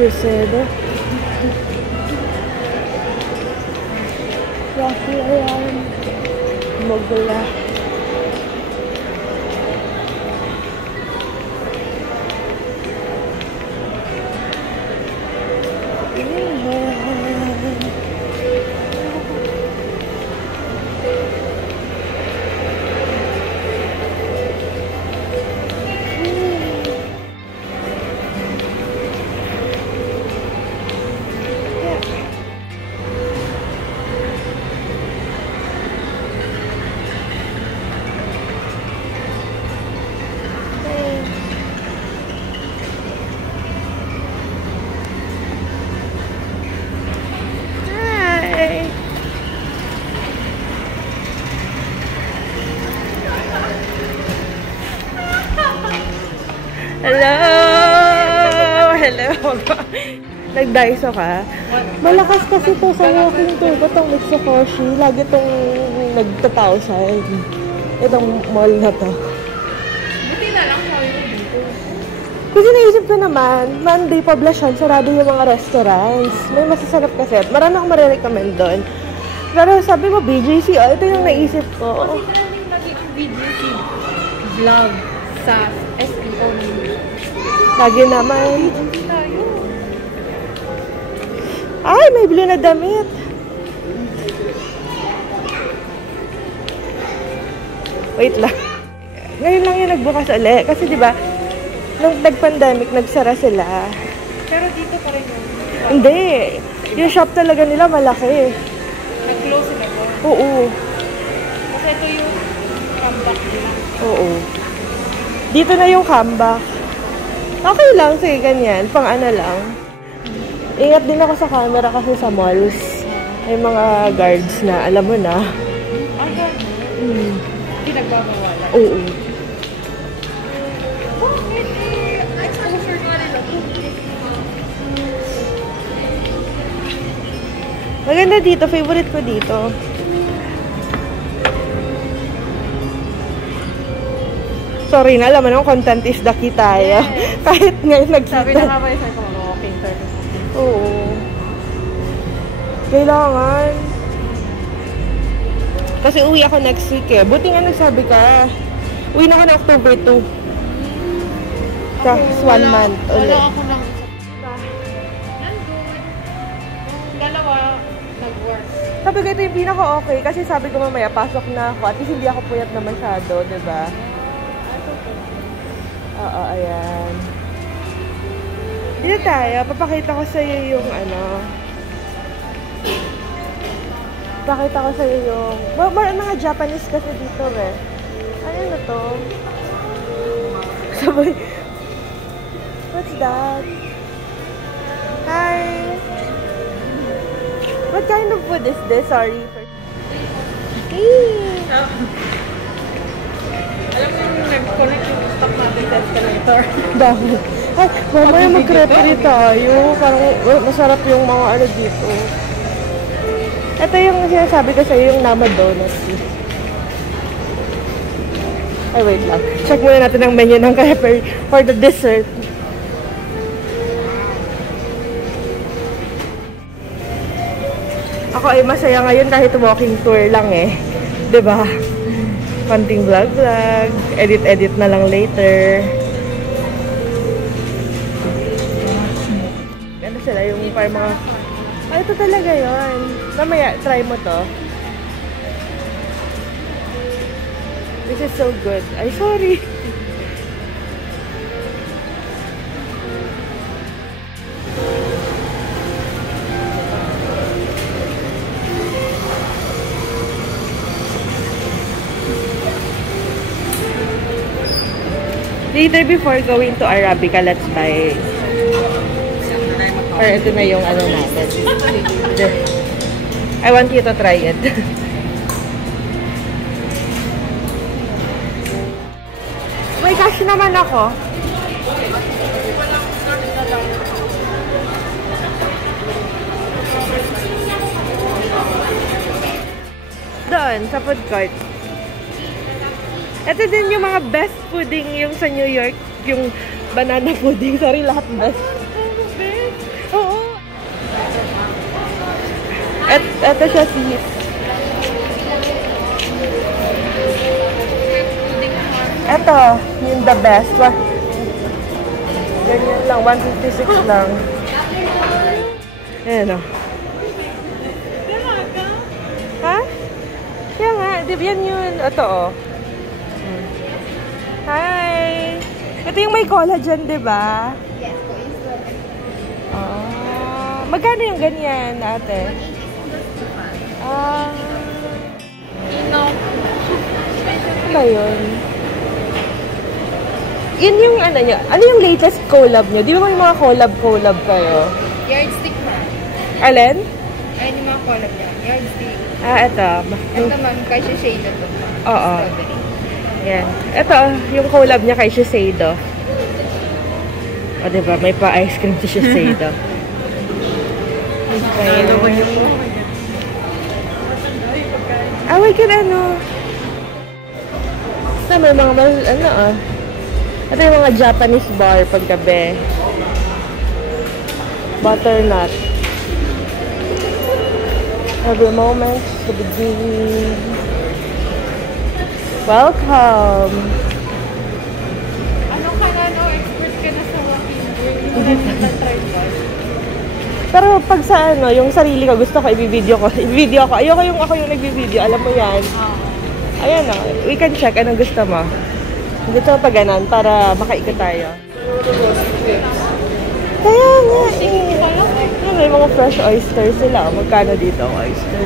Cruzeiro. Rocky ayan. Mogula. Hello! Hello! Nag-Daiso ka? Malakas kasi to sa walking tour. Itong Mitsukoshi. Lagi itong nagtatawsan. Itong mall na to. Buti na lang sabi mo dito. Kasi naisip ko naman, Monday, Poblacion, sarado yung mga restaurants. May masasarap kasi. Marami akong marirecommend doon. Pero sabi mo, BJC, oh, ito yung naisip ko. Kasi maraming naging BJC vlog sa SEO. Lagi naman. Ay, may blue na damit. Wait lang. Ngayon lang yung nagbukas ulit. Kasi diba, nung nag-pandemic, nagsara sila. Pero dito pa rin yun. Hindi. Yung shop talaga nila malaki. Nag-close sila po. Oo. Kasi ito yung comeback nila. Oo. Dito na yung comeback. Okay lang, sige, ganyan. Pang ano lang. Ingat din ako sa camera kasi sa malls. May mga guards na, alam mo na. Ang ganda. Hindi nagbabawala. Oo. Bakit eh? Exposure nga nila. Maganda dito. Favorite ko dito. Sorry na, alam mo naman, content is the key tayo. Yes. Kahit ngayon nagkita. Sabi na nga ba yung sa'yo ko mag-walking tour. Oo. Kailangan. Kasi uwi ako next week eh. Buti nga nagsabi ka. Uwi na ako na October 2. Tapos 1 month ulit. Wala ako ng isa. Nandun. Yung dalawa, nag-work. Sabi ko ito yung pinaka-okay kasi sabi ko mamaya pasok na ako at least hindi ako puyat na masyado, diba? Oo, ayan. Dito tayo. Papakita ko sa'yo yung ano. Papakita ko sa'yo yung... mga Japanese kasi dito eh. Ano na to? Sabay. What's that? Hi! What kind of food is this? Sorry. Hey! Alam mo yung nag-connect yung stock natin sa escalator. Bakit? Ay, mamaya mag-creperie tayo. Parang masarap yung mga ano dito. Ito yung sinasabi ko sa'yo, yung Nama Donuts. Ay, wait lang. Check muna natin ang menu ng creperie for the dessert. Ako ay masaya ngayon kahit walking tour lang eh. 'Di ba? Konting vlog, edit na lang later. Ano sila yung parang mga... Ay, ito talaga yun. Mamaya, try mo to. This is so good. Ay, sorry. Later before going to Arabica, let's buy. Or ito na yung ano natin. I want you to try it. May cash naman ako. Doon, sa food court. Ito din yung mga best pudding yung sa New York. Yung banana pudding. Sorry, lahat best. Eto siya sis. Eto, yung the best. Ganyan lang, 156 lang. Ayan o. Ha? Kaya nga, di ba yan yun? Ito o. Hi! Ito yung may collagen, di ba? Yes po, magkano yung ganyan, ate? Ano ba yun? Yun yung ano nyo. Ano yung latest collab nyo? Di ba may mga collab kayo? Yardstick pa. Alin? Ayun yung mga collab yan. Yardstick. Ito. Ito ma'am, kay Shiseido to. Oo. Strawberry. Yan. Ito, yung collab niya kay Shiseido. O, diba? May pa-ice cream si Shiseido. Okay. We can ano. May mga ito yung mga Japanese bar paggabi. Butternut. Every moment to begin. Welcome! Ano ka na, no? Expert ka na sa walking bird. Pero pag sa yung sarili ko, gusto ko i-video ko. Ayoko yung ako yung nag-video. Alam mo yan. Ayan o. We can check anong gusto mo. Gusto mo pa ganon para makaikot tayo. Kaya nga may mga fresh oyster sila. Magkano dito ang oyster?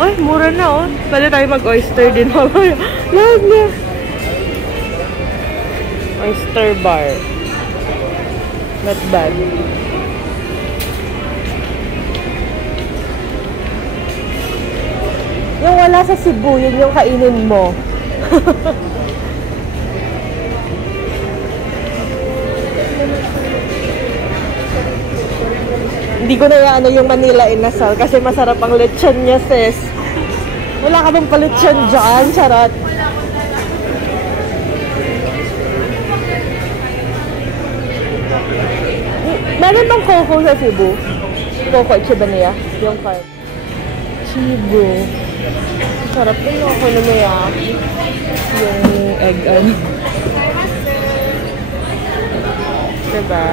Ay, mura na oh. Pwede tayo mag-oyster din mamaya. Lag na. Oyster bar. Not bad. Yung wala sa Cebu, yun yung kainin mo. Hindi ko na yung Manila inasal kasi masarap ang lechon niya, sis. Wala ka bang palechon dyan? Charot. Meron bang coco sa Cebu? Coco Chibania? Yung card. Cebu. Sarap din yung okonomiyaki. Yung egg diba?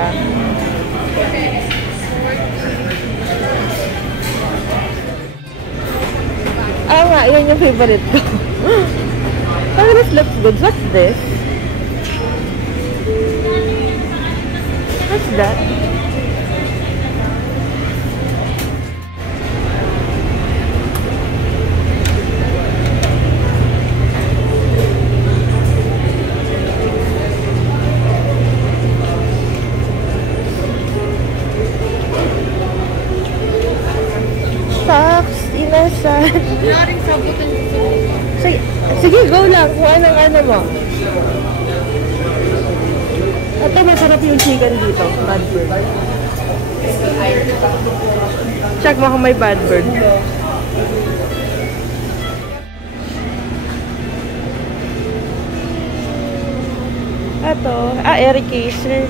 Nga, yun yung favorite ko. Oh, this looks good. What's this? What's that? Maraming sabutan dito. Sige, go lang. Kung anong mo. Ito, masarap yung chicken dito. Bad bird. Check mo kung may bad bird. Ito. Eric Kaiser.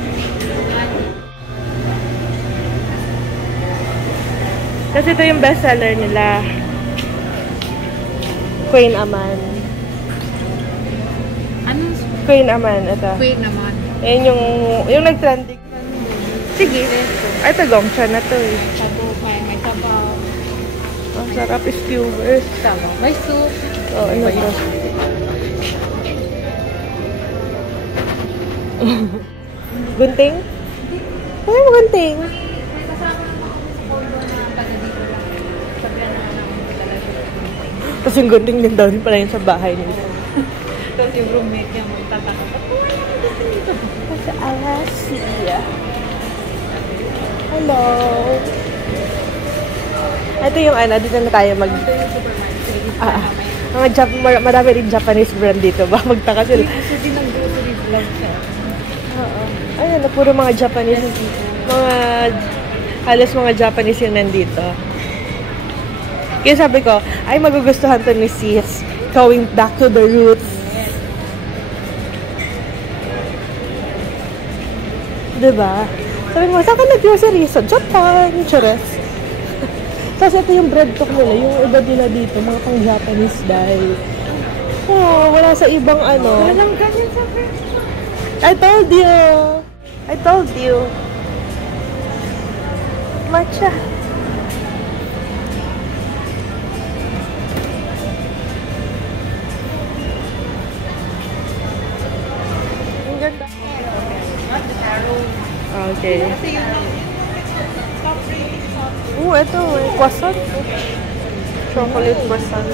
Kasi ito yung bestseller nila. Queen Aman. Ano? Queen Aman, ito. Queen naman. Yan yung nag-trending. Sige. Ay, ito gongcha na to eh. Sabaw, may sabaw. Ang sarap skewers. Sabaw. May soup. Oo, ano to? Gunting? Ano yung gunting? May kasama naman ako sa condo na taga dito lang. Sabihan naman ako magdala. Tapos yung gunting din daw rin pala yun sa bahay nila. Tapos yung roommate niya magtataka. Sa Alasia. Hello. Ito yung dito na tayo mag... Ito yung supermarket. Marami rin Japanese brand dito ba? Magtaka sila. Kasi din ang grocery vlog siya. Oo. Ayun, puro mga Japanese. Halos mga Japanese yung nandito. Kaya sabi ko, ay magugustuhan to ni sis. Going back to the roots. Diba? Sabi mo, saan ka nag-grocery? Sa Japan. Chares. Tapos ito yung bread talk nila. Yung iba nila dito, mga pang-Japanese dahil. Oh, wala sa ibang ano. Walang ganyan sa French. I told you. I told you. Matcha. Ang ganda. Okay. Kasi yun lang. Top rating sa Ito eh. Croissant. Chocolate croissant.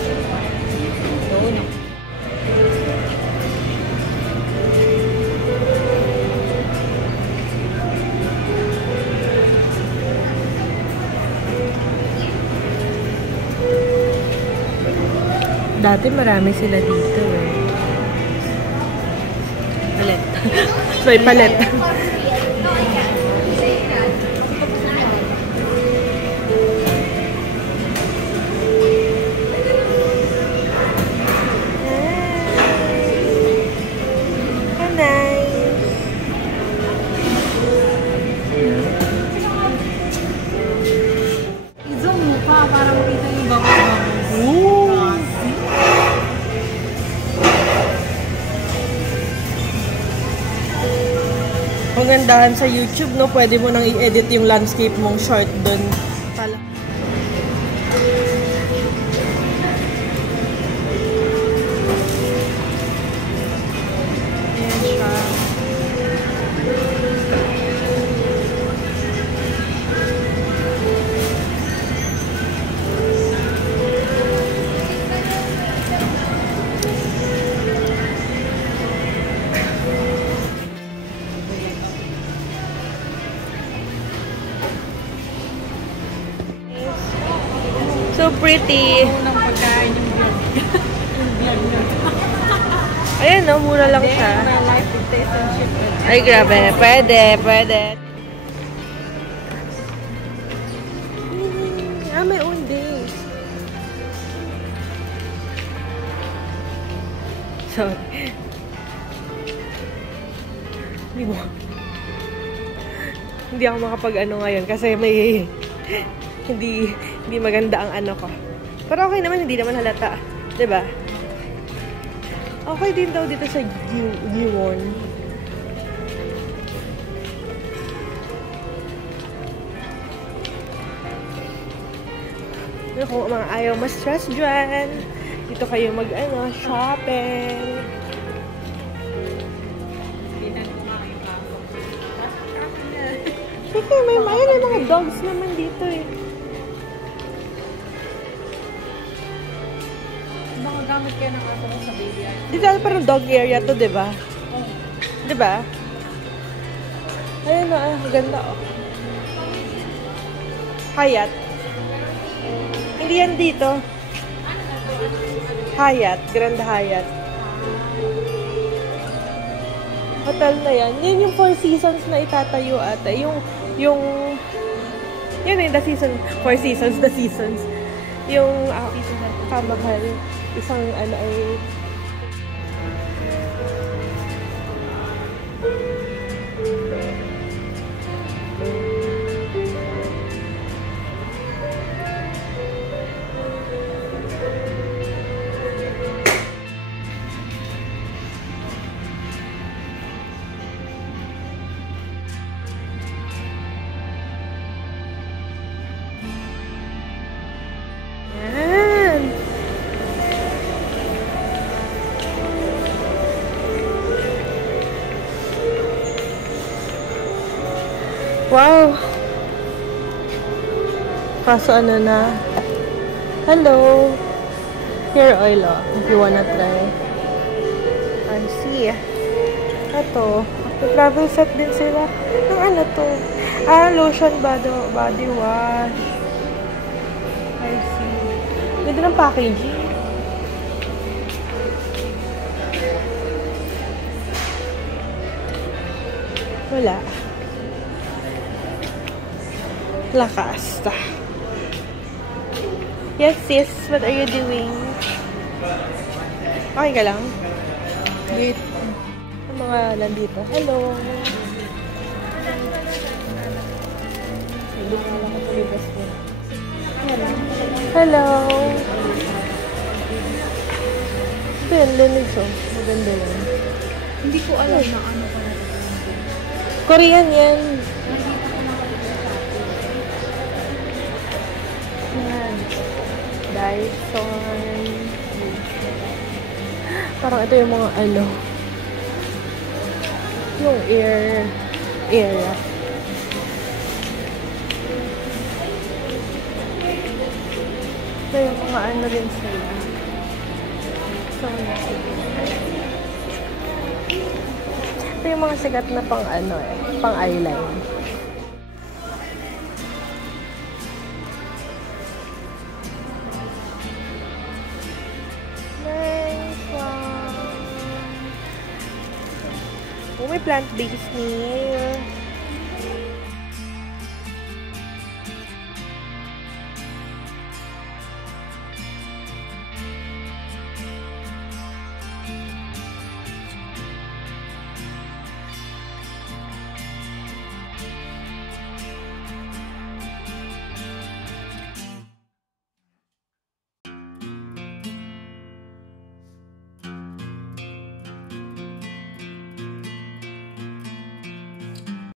Dati marami sila dito eh. Palet. May palet. I-zoom mo pa para makita yung bubble. Magandahan sa YouTube, no? Pwede mo nang i-edit yung landscape mong short dun. Pala. Ayan siya. So pretty. Unang pagkain yung vlog. Yung vlog na. Ayan, no? Mura lang siya. Na life relationship. Ay, grabe. Pwede, pwede. May undi. Sorry. Hindi ako makapag-ano ngayon kasi may hindi maganda ang ano ko. Pero okay naman, hindi naman halata. 'Di ba? Okay din daw dito sa Gyeongwon. Kung mga ayaw ma-stress dyan, dito kayo mag-ano, shopping. Sige, may mga dogs naman dito eh. Mga gamit kayo ng ato mo sa baby eye. Dito parang dog area to, di ba? Di ba? Ayun na, ganda oh. Hyatt. Hindi yan dito. Hyatt, Grand Hyatt. Hotel na yan. Yan yung Four Seasons na itatayo ata. Yun eh, the season. Four Seasons, the seasons. Yung kamahal. Isang ano ay wow! Kaso ano na? Hello! Hair oil oh, if you wanna try. I see. Ito. Travel set din sila. Yung ano to? Lotion body wash. I see. Ganda ng packaging. Wala. Lakas. Yes, sis. What are you doing? Okay ka lang? Wait. Ang mga nandito. Hello. Dinala ko sa libas niya. Hello! Ito yun, Lennox oh. Maganda yun. Hindi ko alam na ano pa na. Korean yan. Yan. Dyson. Parang ito yung mga ano. Yung area. Ito yung mga ano rin sila. So, ito yung mga sikat na pang ano pang eyeline. Nice one. Oh, may plant-based meal.